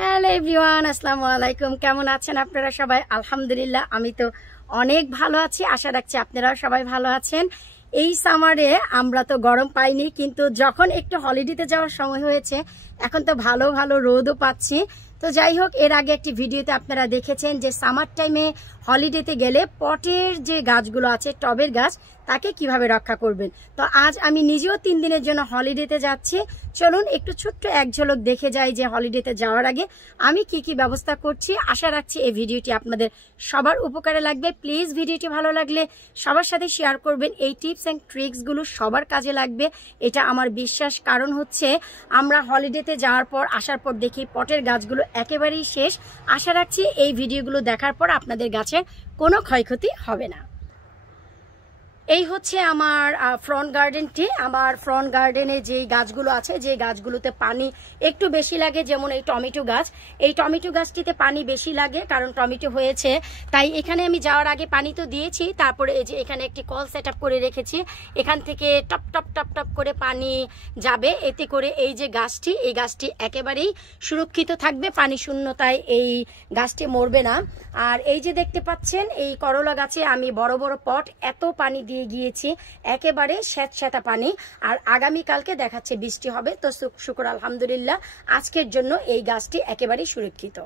Hello everyone, আসসালামু আলাইকুম। কেমন আছেন আপনারা সবাই? আলহামদুলিল্লাহ, আমি তো অনেক ভালো আছি। আশা রাখছি আপনারাও সবাই ভালো আছেন। এই সামারে আমরা তো গরম পাইনি, কিন্তু যখন একটু হলিডেতে যাওয়ার সময় হয়েছে এখন তো ভালো ভালো রোদও পাচ্ছি। তো যাই হোক, এর আগে একটি ভিডিওতে আপনারা দেখেছেন যে সামার টাইমে হলিডেতে গেলে পটের যে গাছগুলো আছে, টবের গাছ, তাকে কিভাবে রক্ষা করবেন। তো আজ আমি নিজেও 3 দিনের জন্য হলিডেতে যাচ্ছি। চলুন একটু ছোট্ট এক ঝলক দেখে যাই যে হলিডেতে যাওয়ার আগে আমি কি কি ব্যবস্থা করছি। আশা রাখছি এই ভিডিওটি আপনাদের সবার উপকারে লাগবে। প্লিজ ভিডিওটি ভালো লাগলে সবার সাথে শেয়ার করবেন। এই টিপস অ্যান্ড ট্রিক্সগুলো সবার কাজে লাগবে, এটা আমার বিশ্বাস। কারণ হচ্ছে আমরা হলিডেতে যাওয়ার পর আসার পর দেখি পটের গাছগুলো একেবারেই শেষ। আশা রাখছি এই ভিডিওগুলো দেখার পর আপনাদের গাছের কোনো ক্ষয়ক্ষতি হবে না। এই হচ্ছে আমার ফ্রন্ট গার্ডেনটি। আমার ফ্রন্ট গার্ডেনে যেই গাছগুলো আছে, যে গাছগুলোতে পানি একটু বেশি লাগে, যেমন এই টমেটো গাছ। এই টমেটো গাছটিতে পানি বেশি লাগে কারণ টমেটো হয়েছে, তাই এখানে আমি যাওয়ার আগে পানি তো দিয়েছি। তারপরে এই যে এখানে একটি কল সেট আপ করে রেখেছি, এখান থেকে টপ টপ টপ টপ করে পানি যাবে। এতে করে এই যে গাছটি, এই গাছটি একেবারেই সুরক্ষিত থাকবে, পানি শূন্যতায় এই গাছটি মরবে না। আর এই যে দেখতে পাচ্ছেন এই করলা গাছে আমি বড় বড় পট এত পানি দিয়ে গিয়েছি, একেবারে স্যাঁতস্যাঁতা পানি। আর আগামীকালকে দেখাচ্ছে বৃষ্টি হবে, তো শুকর আলহামদুলিল্লাহ আজকের জন্য এই গাছটি একেবারেই সুরক্ষিত।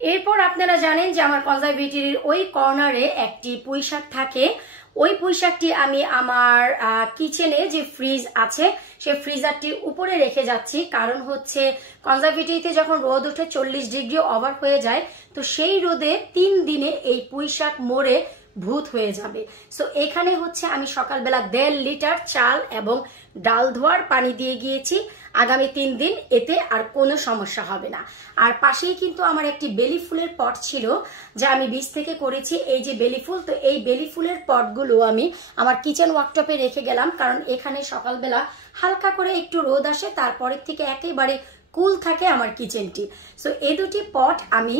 এরপর আপনারা জানেন যে আমার কনজারভেটরির ওই কর্নারে একটি পুঁইশাক থাকে। ওই পুঁইশাকটি আমি আমার কিচেনে যে ফ্রিজ আছে সেই ফ্রিজারটির উপরে রেখে যাচ্ছি। কারণ হচ্ছে কনজারভেটরিতে যখন রোদ ওঠে 40 ডিগ্রি ওভার হয়ে যায়, তো সেই রোদে 3 দিনে এই পুঁইশাক মরে ভূত হয়ে যাবে। সো এখানে হচ্ছে আমি সকালবেলা 1.5 লিটার চাল এবং ডাল ধোয়ার পানি দিয়ে গিয়েছি আগামী 3 দিন, এতে আর কোনো সমস্যা হবে না। আর পাশেই কিন্তু আমার একটি বেলি ফুলের পট ছিল যা আমি বীজ থেকে করেছি। এই যে বেলি ফুল, তো এই বেলি ফুলের পটগুলো আমি আমার কিচেন ওয়ার্কটপে রেখে গেলাম, কারণ এখানে সকালবেলা হালকা করে একটু রোদ আসে, তারপরের থেকে একেবারে কুল থাকে আমার কিচেনটি। সো এই দুটি পট আমি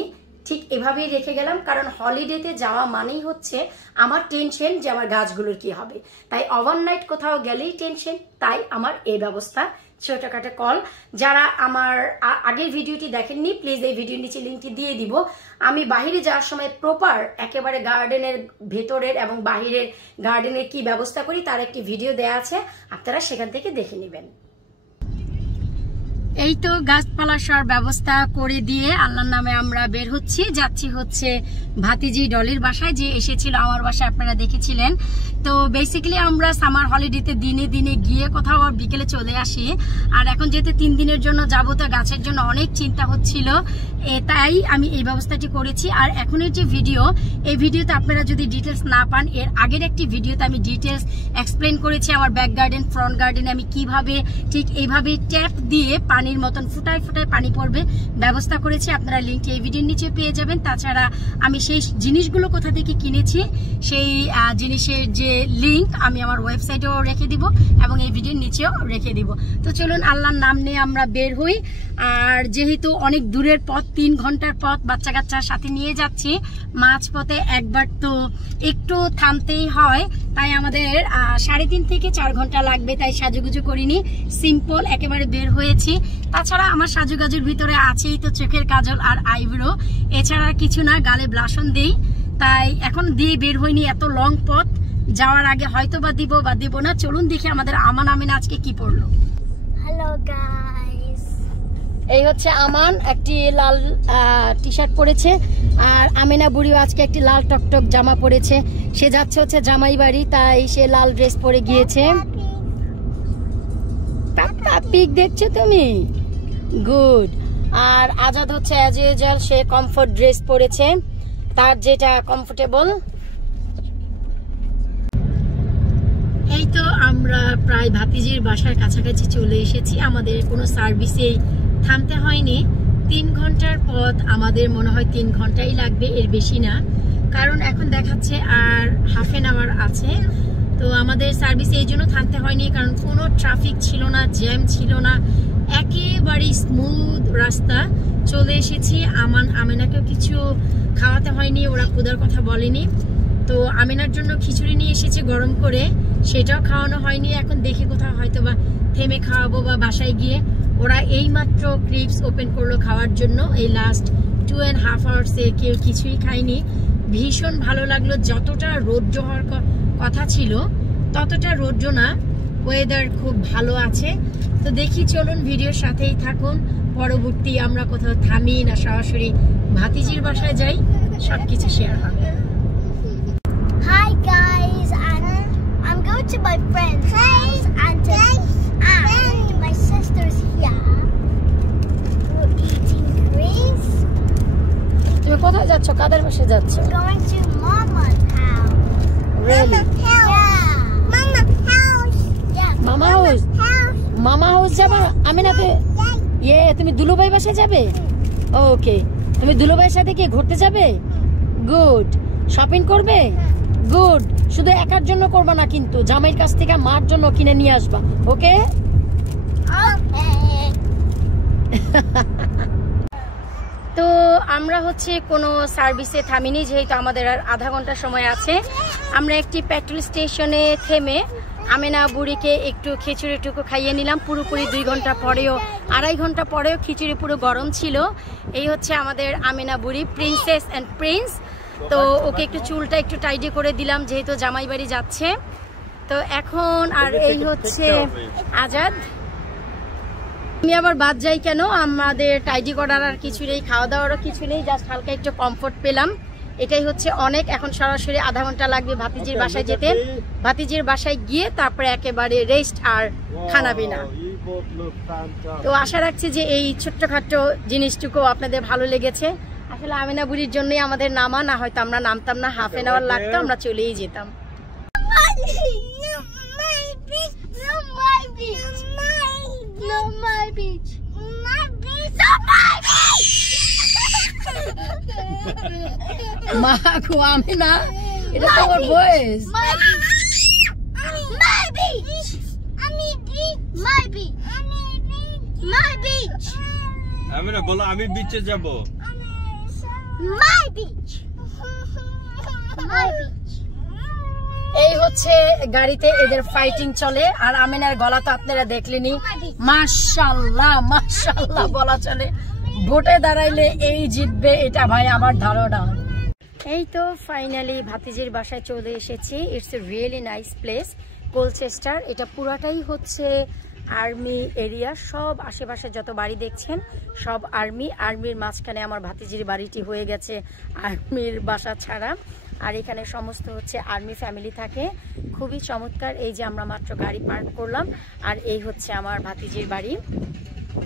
ঠিক এভাবেই রেখে গেলাম, কারণ হলিডেতে যাওয়া মানেই হচ্ছে আমার টেনশন যে আমার গাছগুলোর কি হবে। তাই ওভারনাইট কোথাও গেলেই টেনশন, তাই আমার এই ব্যবস্থা। ছোটখাটো কল, যারা আমার আগের ভিডিওটি দেখেননি প্লিজ এই ভিডিওর নিচে লিঙ্কটি দিয়ে দিব। আমি বাহিরে যাওয়ার সময় প্রপার একেবারে গার্ডেনের ভেতরের এবং বাহিরের গার্ডেনের কি ব্যবস্থা করি তার একটি ভিডিও দেয়া আছে, আপনারা সেখান থেকে দেখে নেবেন। এই তো গাছপালা সব ব্যবস্থা করে দিয়ে আল্লাহর নামে আমরা বের যাচ্ছি হচ্ছে ভাতিজি ডলির বাসায়, যে এসেছিল আমার বাসায়, আপনারা দেখেছিলেন। তো বেসিক্যালি আমরা সামার হলিডেতে দিনে দিনে গিয়ে কোথাও আর বিকেলে চলে আসি। আর এখন যেহেতু 3 দিনের জন্য যাবো, তো গাছের জন্য অনেক চিন্তা হচ্ছিল, তাই আমি এই ব্যবস্থাটি করেছি। আর এখনের যে ভিডিও, এই ভিডিওতে আপনারা যদি ডিটেলস না পান, এর আগের একটি ভিডিওতে আমি ডিটেলস এক্সপ্লেন করেছি আমার ব্যাক গার্ডেন ফ্রন্ট গার্ডেনে আমি কিভাবে ঠিক এইভাবে ট্যাপ দিয়ে পানির মতন ফুটায় ফুটায় পানি পড়বে ব্যবস্থা করেছি। আপনারা লিঙ্কটি এই ভিডিওর নিচে পেয়ে যাবেন। তাছাড়া আমি সেই জিনিসগুলো কোথা থেকে কিনেছি সেই জিনিসের যে লিঙ্ক আমি আমার ওয়েবসাইটেও রেখে দিব এবং এই ভিডিওর নিচেও রেখে দিব। তো চলুন আল্লাহর নাম নিয়ে আমরা বের হই। আর যেহেতু অনেক দূরের পথ, 3 ঘন্টার পথ, বাচ্চা কাচ্চার সাথে নিয়ে যাচ্ছি, মাঝ পথে একবার তো একটু থামতেই হয়, তাই আমাদের 3.5 থেকে 4 ঘন্টা লাগবে। তাই সাজুগুজু করিনি, সিম্পল একেবারে বের হয়েছি। তাছাড়া আমার সাজুগাজুর ভিতরে আছেই তো চোখের কাজল আর আইব্রো, এছাড়া কিছু না, গালে ব্লাশন দেই। তাই এখন দিয়ে বের হইনি, এত লং পথ যাওয়ার আগে হয়তো বা দিব না। চলুন দেখি আমাদের আমান আমিন আজকে কি পড়লো। হ্যালো গাইস, এই হচ্ছে আমান, একটি লাল টি শার্ট পরেছে, আর আমিনা বুড়িও আজকে একটি লাল টকটক জামা পরেছে। সে যাচ্ছে হচ্ছে জামাই বাড়ি, তাই সে লাল ড্রেস পরে গিয়েছে। পিক দেখছো তুমি? গুড। আর আজাদ হচ্ছে অ্যাজ ইউজুয়াল, সে কমফোর্ট ড্রেস পরেছে, তার যেটা কমফোর্টেবল। এই তো আমরা প্রায় ভাতিজির বাসার কাছাকাছি চলে এসেছি। আমাদের কোনো সার্ভিসেই থামতে হয়নি। 3 ঘন্টার পথ, আমাদের মনে হয় 3 ঘন্টাই লাগবে, এর বেশি না, কারণ এখন দেখাচ্ছে আর হাফ এন আওয়ার আছে। তো আমাদের সার্ভিস এই জন্য থামতে হয়নি, কারণ কোনো ট্রাফিক ছিল না, জ্যাম ছিল না, একেবারে স্মুথ রাস্তা। চলে এসেছি। আমিনাকেও কিছু খাওয়াতে হয়নি, ওরা ক্ষুধার কথা বলেনি। তো আমিনার জন্য খিচুড়ি নিয়ে এসেছে গরম করে, সেটাও খাওয়ানো হয়নি। এখন দেখি কোথাও হয়তো বা থেমে খাওয়াবো বা বাসায় গিয়ে। ওরা এইমাত্র ক্রিপস ওপেন করলো খাওয়ার জন্য। এই লাস্ট 2.5 আওয়ার্সে কেউ কিছুই খায়নি। ভীষণ ভালো লাগলো। যতটা রৌদ্র হওয়ার কথা ছিল ততটা রৌদ্র না, ওয়েদার খুব ভালো আছে। তো দেখি, চলুন ভিডিওর সাথেই থাকুন। পরবর্তী আমরা কোথাও থামি না সরাসরি ভাতিজির বাসায় যাই, সবকিছু শেয়ার হবে। Hi guys, I'm going to my friend's house and my sister's here. We're eating greens. তুমি কোথায় যাচ্ছ? কাদের বাসায় যাচ্ছ? Going to Mama's house. Really? Yeah. Mama's house. Yeah. মামা হাউস? মামা হাউস যাবা? আমি না তো তুমি দুলুভাই বাসায় যাবে? ওকে, তুমি দুলুভাইয়ের সাথে কি ঘুরতে যাবে? গুড। শপিং করবে? গুড। শুধু একার জন্য করবা না কিন্তু, জামাইয়ের কাছ থেকে মার জন্য কিনে নিয়ে আসবা। ওকে? তো আমরা হচ্ছে কোনো সার্ভিসে থামিনি, যেহেতু আমাদের আর আধা ঘন্টা সময় আছে। আমরা একটি পেট্রোল স্টেশনে থেমে আমেনা বুড়িকে একটু খিচুড়িটুকু খাইয়ে নিলাম। পুরোপুরি 2 ঘন্টা পরেও, 2.5 ঘন্টা পরেও খিচুড়ি পুরো গরম ছিল। এই হচ্ছে আমাদের আমেনা বুড়ি, প্রিন্সেস অ্যান্ড প্রিন্স। তো ওকে একটু চুলটা একটু টাইডি করে দিলাম, যেহেতু জামাই বাড়ি যাচ্ছে। তো এখন আর এই হচ্ছে আজাদ। আমি আবার বাদ যাই কেন, আমাদের টাইডি করার আর কিছু নেই, খাওয়া দাওয়ারও কিছু নেই, জাস্ট হালকা একটু কমফোর্ট পেলাম, এটাই হচ্ছে অনেক। এখন সরাসরি আধা ঘন্টা লাগবে ভাতিজির বাসায় যেতে। ভাতিজির বাসায় গিয়ে তারপরে একেবারে রেস্ট আর খানাবিনা। তো আশা রাখছি যে এই ছোট্টখাট্টো জিনিসটুকু আপনাদের ভালো লেগেছে। আসলে আমিনা বুড়ির জন্যই আমাদের নামা, না হয়তো আমরা নামতাম না, হাফ এন আওয়ার লাগতো, আমরা চলেই যেতাম। মা গো, আমি না, এটা তো আমার ভয়েস। আমি না বলো, আমি বিচে যাব। এই হচ্ছে গাড়িতে এদের ফাইটিং চলে। আর আমিনার গলা তো আপনারা দেখলেনি, মাশাআল্লাহ মাশাআল্লাহ বলা চলে। ভোটে দাঁড়াইলে এই জিতবে, এটা ভাই আমার ধারণা। এই তো ফাইনালি ভাতিজির বাসায় চলে এসেছি। It's a really nice place, Colchester. এটা পুরাটাই হচ্ছে আর্মি এরিয়া। সব আশেপাশে যত বাড়ি দেখছেন সব আর্মি। আর্মির মাঝখানে আমার ভাতিজির বাড়িটি হয়ে গেছে আর্মির বাসা ছাড়া। আর এখানে সমস্ত হচ্ছে আর্মি ফ্যামিলি থাকে, খুবই চমৎকার। এই যে আমরা মাত্র গাড়ি পার্ক করলাম, আর এই হচ্ছে আমার ভাতিজির বাড়ি।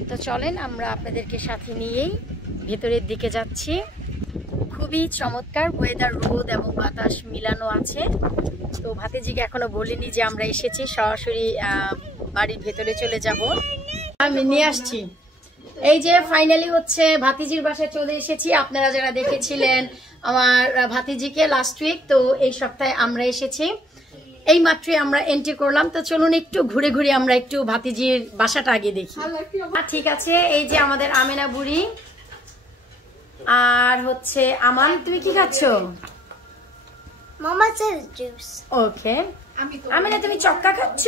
তো চলেন আমরা আপনাদেরকে সাথে নিয়েই ভেতরের দিকে যাচ্ছি। খুবই চমৎকার ওয়েদার, রোদ এবং বাতাস মিলানো আছে। তো ভাতিজিকে এখনো বলিনি যে আমরা এসেছি, সরাসরি বাড়ির ভেতরে চলে যাব। আমি নিয়ে আসছি। এই যে ফাইনালি হচ্ছে ভাতিজির বাসায় চলে এসেছি। আপনারা যারা দেখেছিলেন আমার ভাতিজিকে লাস্ট উইক, তো এই সপ্তাহে আমরা এসেছি। এই মাত্রই আমরা এন্ট্রি করলাম। তো চলুন একটু ঘুরে ঘুরে আমরা একটু ভাতিজির বাসাটা আগে দেখি। ঠিক আছে, এই যে আমাদের আমেনা বুড়ি আর হচ্ছে আমান। তুমি কি খাচ্ছ? Mama says juice. ওকে। আমেনা তুমি চক্কা খাচ্ছ?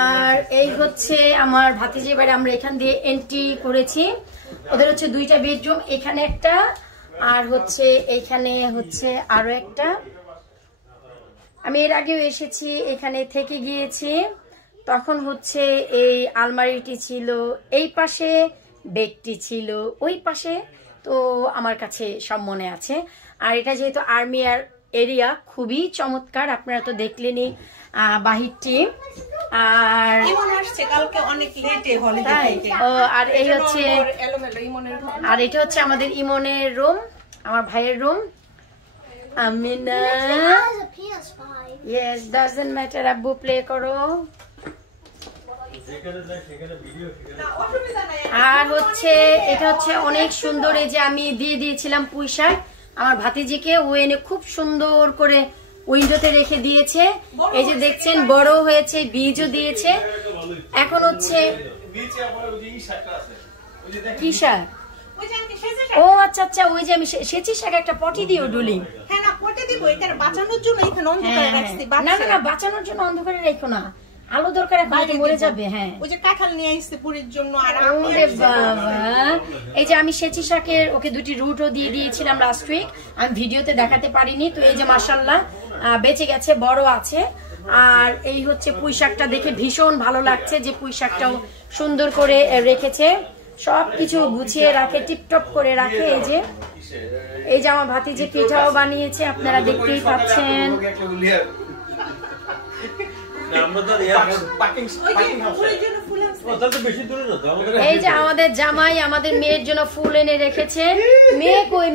আর এই হচ্ছে আমার ভাতিজির বাড়ি। আমরা এখান দিয়ে এন্ট্রি করেছি। ওদের হচ্ছে 2টা বেডরুম, এখানে একটা আর হচ্ছে এইখানে হচ্ছে আরো একটা। আমি এর আগেও এসেছি, এখানে থেকে গিয়েছি। তখন হচ্ছে এই আলমারিটি ছিল, এই পাশে বেডটি ছিল, ওই পাশে। তো আমার কাছে সব মনে আছে। আর এটা যেহেতু আর্মি এরিয়া, খুবই চমৎকার। আপনারা তো দেখলেনই বাহিরটি। আর আর এই হচ্ছে, আর এটা হচ্ছে আমাদের ইমনের রুম, আমার ভাইয়ের room. Amina, yes, doesn't matter, আব্বু প্লে করো। আর হচ্ছে এটা হচ্ছে অনেক সুন্দর। এই যে আমি দিয়ে দিয়েছিলাম পুঁই শাক আমার ভাতিজিকে, ও এনে খুব সুন্দর করে উইন্ডোতে রেখে দিয়েছে। এই যে দেখছেন বড় হয়েছে, বীজও দিয়েছে। এখন হচ্ছে কি শাক? ও আচ্ছা আচ্ছা, ওই যে আমি সেচি শাক একটা পটি দিও ডুলি। ওটা দিব এখানে বাঁচানোর জন্য এখানে অন্ধকারে রাখছি না না না বাঁচানোর জন্য অন্ধকারে রাখো না আলো দরকার বাইরে মরে যাবে হ্যাঁ ওই যে কাঁঠাল নিয়ে আইছে পুরির জন্য আর ওরে বাবা এই যে আমি সেচি শাকের ওকে দুটি রুটও দিয়ে দিয়েছিলাম লাস্ট উইক আমি ভিডিওতে দেখাতে পারিনি তো এই যে মাশাআল্লাহ বেঁচে গেছে বড় আছে আর এই হচ্ছে পুঁই শাকটা দেখে ভীষণ ভালো লাগছে যে পুঁই শাকটাও সুন্দর করে রেখেছে সবকিছু গুছিয়ে রাখে টিপটপ করে রাখে এই যে আমার ভাতিজি পিঠাও বানিয়েছে আপনারা দেখতেই পাচ্ছেন এই যে আমাদের জামাই আমাদের মেয়ের জন্য ফুল এনে রেখেছে মেয়ে কই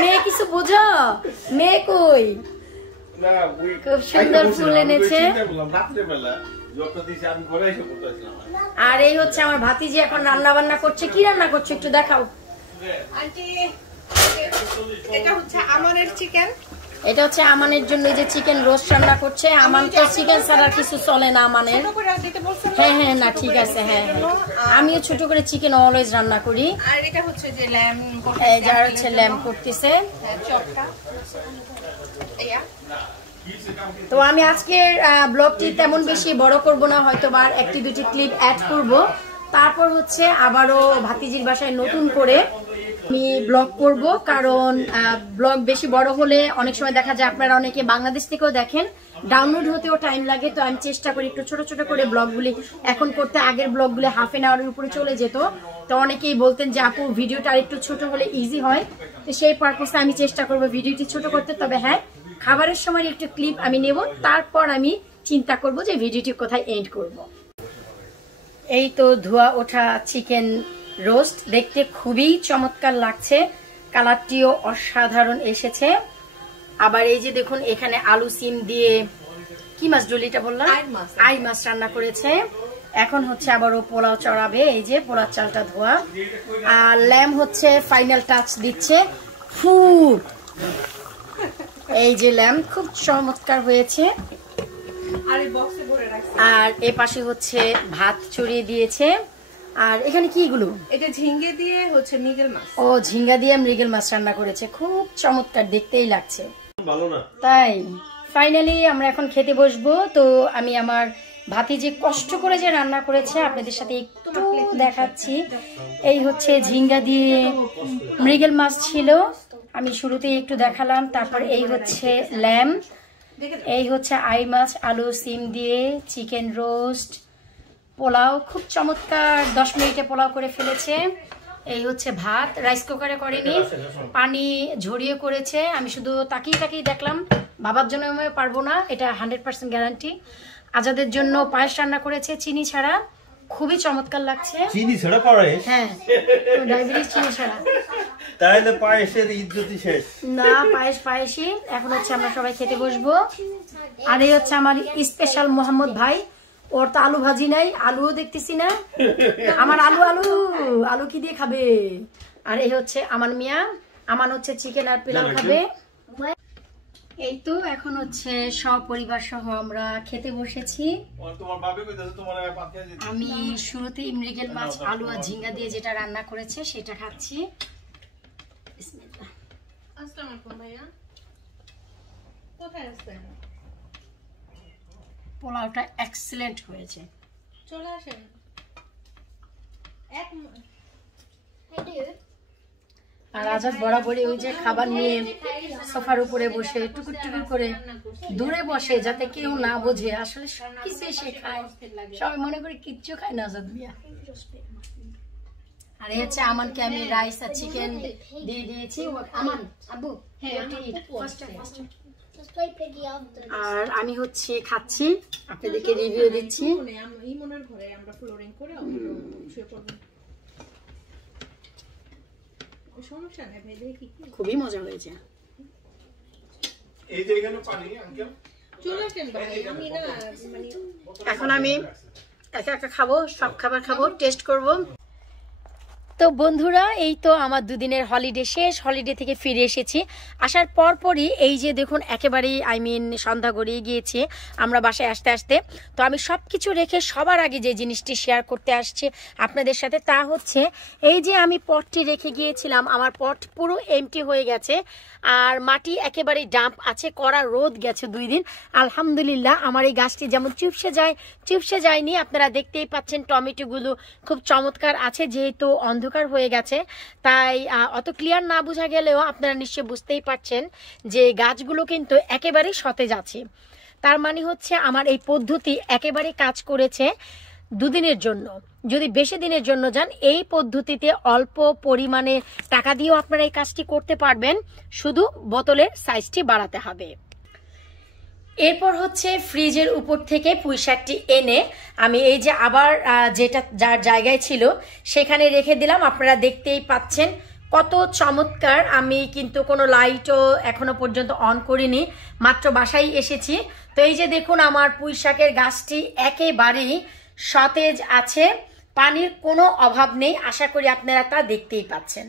মেয়ে কিছু বুঝো মেয়ে কই খুব সুন্দর ফুল এনেছে আর এই হচ্ছে আমার ভাতিজি এখন রান্না বান্না করছে কি রান্না করছে একটু দেখাও আন্টি এটা হচ্ছে আমানের চিকেন এটা হচ্ছে আমানের জন্য যে চিকেন রোস্ট রান্না করছে আমার তো চিকেন ছাড়া কিছু চলে না আমানের হ্যাঁ হ্যাঁ না ঠিক আছে হ্যাঁ আমিও ছোট করে চিকেন অলওয়েজ রান্না করি আর এটা হচ্ছে যে ল্যাম এই যার হচ্ছে ল্যাম্প করতেছে চপটা তো আমি আজকের ব্লগটি তেমন বেশি বড় করব না হয়তো বা একটি দুটি ক্লিপ অ্যাড করব তারপর হচ্ছে আবারও ভাতিজির বাসায় নতুন করে আমি ব্লগ করব কারণ ব্লগ বেশি বড় হলে অনেক সময় দেখা যায় আপনারা অনেকে বাংলাদেশ থেকেও দেখেন ডাউনলোড হতেও টাইম লাগে তো আমি চেষ্টা করি একটু ছোট ছোট করে ব্লগগুলি এখন করতে আগের ব্লগগুলি হাফ এন আওয়ারের উপরে চলে যেত তো অনেকেই বলতেন যে আপু ভিডিওটা আরেকটু ছোট হলে ইজি হয় তো সেই পারপাসে আমি চেষ্টা করব ভিডিওটি ছোট করতে তবে হ্যাঁ খাবারের সময় একটু ক্লিপ আমি নেব তারপর আমি চিন্তা করব যে ভিডিওটি কোথায় এন্ড করব এই তো ধোয়া ওঠা চিকেন রোস্ট দেখতে খুবই চমৎকার লাগছে কালারটিও অসাধারণ এসেছে আবার এই যে দেখুন এখানে আলু সিম দিয়ে কি মাছ ডলিটা বললাম আই মাছ রান্না করেছে এখন হচ্ছে আবারও পোলাও চড়াবে এই যে পোলার চালটা ধোয়া আর ল্যাম হচ্ছে ফাইনাল টাচ দিচ্ছে ফু এই যে ল্যাম খুব চমৎকার হয়েছে আর এ পাশে হচ্ছে ভাত চড়িয়ে দিয়েছে আর এখানে কি এগুলো এটা ঝিঙ্গে দিয়ে হচ্ছে মৃগেল মাছ ও ঝিঙ্গা দিয়ে মৃগেল মাছ রান্না করেছে খুব চমৎকার দেখতেই লাগছে ভালো না তাই ফাইনালি আমরা এখন খেতে বসবো তো আমি আমার ভাতিজি কষ্ট করে যে রান্না করেছে আপনাদের সাথে একটু দেখাচ্ছি এই হচ্ছে ঝিঙ্গা দিয়ে মৃগেল মাছ ছিল আমি শুরুতেই একটু দেখালাম তারপর এই হচ্ছে ল্যাম এই হচ্ছে আই মাছ আলু সিম দিয়ে চিকেন রোস্ট পোলাও খুব চমৎকার 10 মিনিটে পোলাও করে ফেলেছে এই হচ্ছে ভাত রাইস কুকারে করেনি পানি ঝরিয়ে করেছে আমি শুধু তাকিয়ে তাকিয়ে দেখলাম বাবার জন্য আমি পারবো না এটা 100% গ্যারান্টি আজাদের জন্য পায়েস রান্না করেছে চিনি ছাড়া খুবই চমৎকার লাগছে চিনি ছাড়া পায়েস হ্যাঁ ডায়াবেটিস চিনি ছাড়া তাহলে পায়েসের ইজ্জতই শেষ না পায়েসই এখন হচ্ছে আমরা সবাই খেতে বসবো আর এই হচ্ছে আমার স্পেশাল মোহাম্মদ ভাই ওর তো আলু ভাজি নাই আলুও দেখতেছি না আমার আলু কি দিয়ে খাবে আর এই হচ্ছে আমার মিয়া আমার হচ্ছে চিকেন আর পোলাও খাবে এই তো এখন হচ্ছে সব পরিবার সহ আমরা খেতে বসেছি আমি শুরুতেই মৃগেল মাছ আলু আর ঝিঙ্গা দিয়ে যেটা রান্না করেছে সেটা খাচ্ছি বিসমিল্লাহ আসসালামু আলাইকুম ভাইয়া কোথায় আছেন পোলাওটা এক্সিলেন্ট হয়েছে চলে আসেন আর আজাদ বরাবরই ওই যে খাবার নিয়ে সোফার উপরে বসে টুকুর টুকুর করে দূরে বসে যাতে কেউ না বোঝে আসলে সবকিছু এসে খায় সবাই মনে করে কিচ্ছু খায় না আজাদ মিয়া আর এই হচ্ছে আমানকে আমি রাইস আর চিকেন দিয়ে দিয়েছি আমান আব্বু হ্যাঁ আর আমি হচ্ছে খাচ্ছি আপনাদেরকে রিভিউ দিচ্ছি ইমনের ঘরে আমরা ফ্লোরিং করে শুয়ে পড়ব সমস্যা নেই ভাই দেখি খুবই মজা হয়েছে এই যে এখানে পানি আঙ্কেল চলে আসেন ভাই আমি না মানে এখন আমি একা একা খাবো সব খাবার খাবো টেস্ট করব তো বন্ধুরা এই তো আমার দুদিনের হলিডে শেষ, হলিডে থেকে ফিরে এসেছি। আসার পরপরই এই যে দেখুন একেবারেই সন্ধ্যা গড়িয়ে গিয়েছে আমরা বাসায় আসতে আসতে। তো আমি সব কিছু রেখে সবার আগে যে জিনিসটি শেয়ার করতে আসছি আপনাদের সাথে তা হচ্ছে এই যে আমি পটটি রেখে গিয়েছিলাম, আমার পট পুরো এমটি হয়ে গেছে আর মাটি একেবারেই ডাম্প আছে, কড়া রোদ গেছে 2 দিন। আলহামদুলিল্লাহ আমার এই গাছটি যেমন চুপসে যায়নি। আপনারা দেখতেই পাচ্ছেন টমেটোগুলো খুব চমৎকার আছে, যেহেতু অন্ধকার হয়ে গেছে তাই অত ক্লিয়ার না বোঝা গেলেও আপনারা নিশ্চয়ই বুঝতেই পারছেন যে গাছগুলো কিন্তু একেবারেই সতেজ আছে। তার মানে হচ্ছে আমার এই পদ্ধতি একেবারে কাজ করেছে 2 দিনের জন্য। যদি বেশি দিনের জন্য যান এই পদ্ধতিতে অল্প পরিমাণে টাকা দিয়েও আপনারা এই কাজটি করতে পারবেন, শুধু বোতলের সাইজটি বাড়াতে হবে। এরপর হচ্ছে ফ্রিজের উপর থেকে পুঁইশাকটি এনে আমি এই যে আবার যেটা যার জায়গায় ছিল সেখানে রেখে দিলাম। আপনারা দেখতেই পাচ্ছেন কত চমৎকার। আমি কিন্তু কোনো লাইটও এখনো পর্যন্ত অন করিনি, মাত্র বাসায় এসেছি। তো এই যে দেখুন আমার পুঁইশাকের গাছটি একেবারেই সতেজ আছে, পানির কোনো অভাব নেই। আশা করি আপনারা তা দেখতেই পাচ্ছেন।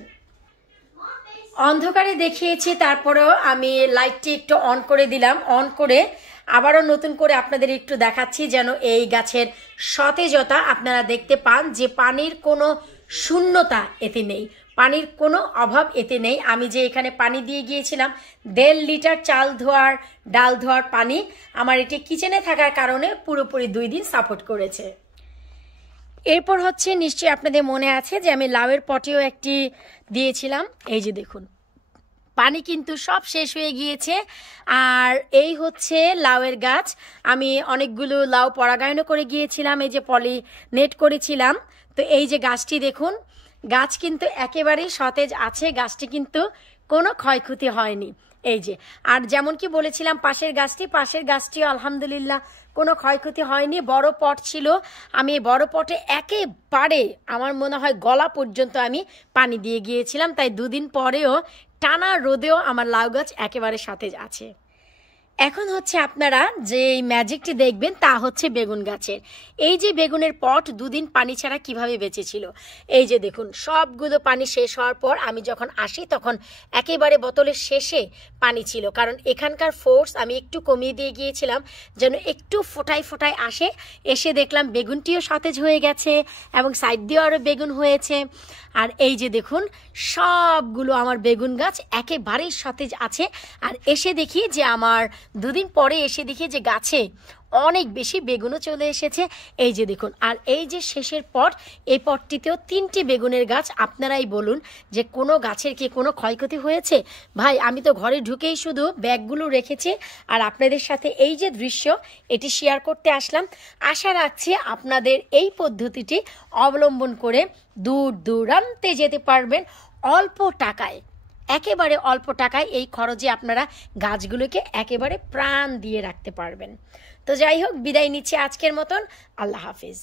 অন্ধকারে দেখিয়েছি, তারপরেও আমি লাইটটি একটু অন করে দিলাম। অন করে আবারও নতুন করে আপনাদের একটু দেখাচ্ছি যেন এই গাছের সতেজতা আপনারা দেখতে পান, যে পানির কোনো শূন্যতা এতে নেই, পানির কোনো অভাব এতে নেই। আমি যে এখানে পানি দিয়ে গিয়েছিলাম 1.5 লিটার চাল ধোয়ার ডাল ধোয়ার পানি, আমার এটি কিচেনে থাকার কারণে পুরোপুরি 2 দিন সাপোর্ট করেছে। এরপর হচ্ছে নিশ্চয়ই আপনাদের মনে আছে যে আমি লাউয়ের পটেও একটি দিয়েছিলাম। এই যে দেখুন পানি কিন্তু সব শেষ হয়ে গিয়েছে আর এই হচ্ছে লাউয়ের গাছ। আমি অনেকগুলো লাউ পরাগায়ন করে গিয়েছিলাম, এই যে পলি নেট করেছিলাম। তো এই যে গাছটি দেখুন, গাছ কিন্তু একেবারেই সতেজ আছে, গাছটি কিন্তু কোনো ক্ষয়ক্ষতি হয়নি। এই যে আর যেমন কি বলেছিলাম পাশের গাছটিও আলহামদুলিল্লাহ কোনো ক্ষয়ক্ষতি হয়নি। বড় পট ছিল, আমি বড় পটে একেবারে আমার মনে হয় গলা পর্যন্ত আমি পানি দিয়ে গিয়েছিলাম, তাই 2 দিন পরেও টানা রোদেও আমার লাউ গাছ একেবারে সতেজ আছে। এখন হচ্ছে আপনারা যে ম্যাজিকটি দেখবেন তা হচ্ছে বেগুন গাছের। এই যে বেগুনের পট 2 দিন পানি ছাড়া কিভাবে বেঁচেছিল। এই যে দেখুন সবগুলো পানি শেষ হওয়ার পর আমি যখন আসি তখন একেবারে বোতলের শেষে পানি ছিল, কারণ এখানকার ফোর্স আমি একটু কমিয়ে দিয়ে গিয়েছিলাম যেন একটু ফোটায় আসে। এসে দেখলাম বেগুনটিও সতেজ হয়ে গেছে এবং সাইড দিয়েও আরও বেগুন হয়েছে। আর এই যে দেখুন সবগুলো আমার বেগুন গাছ একেবারেই সতেজ আছে। আর এসে দেখি যে আমার 2 দিন পরে এসে দেখি যে গাছে অনেক বেশি বেগুনও চলে এসেছে। এই যে দেখুন, আর এই যে শেষের পট, এই পটটিতেও 3টি বেগুনের গাছ। আপনারাই বলুন যে কোনো গাছের কি কোনো ক্ষয়ক্ষতি হয়েছে? ভাই আমি তো ঘরে ঢুকেই শুধু ব্যাগগুলো রেখেছি আর আপনাদের সাথে এই যে দৃশ্য এটি শেয়ার করতে আসলাম। আশা রাখছি আপনাদের এই পদ্ধতিটি অবলম্বন করে দূর দূরান্তে যেতে পারবেন অল্প টাকায়, একেবারে অল্প টাকায় এই খরচে আপনারা গাছগুলোকে একেবারে প্রাণ দিয়ে রাখতে পারবেন। তো যাই হোক, বিদায় নিচ্ছি আজকের মতন। আল্লাহ হাফিজ।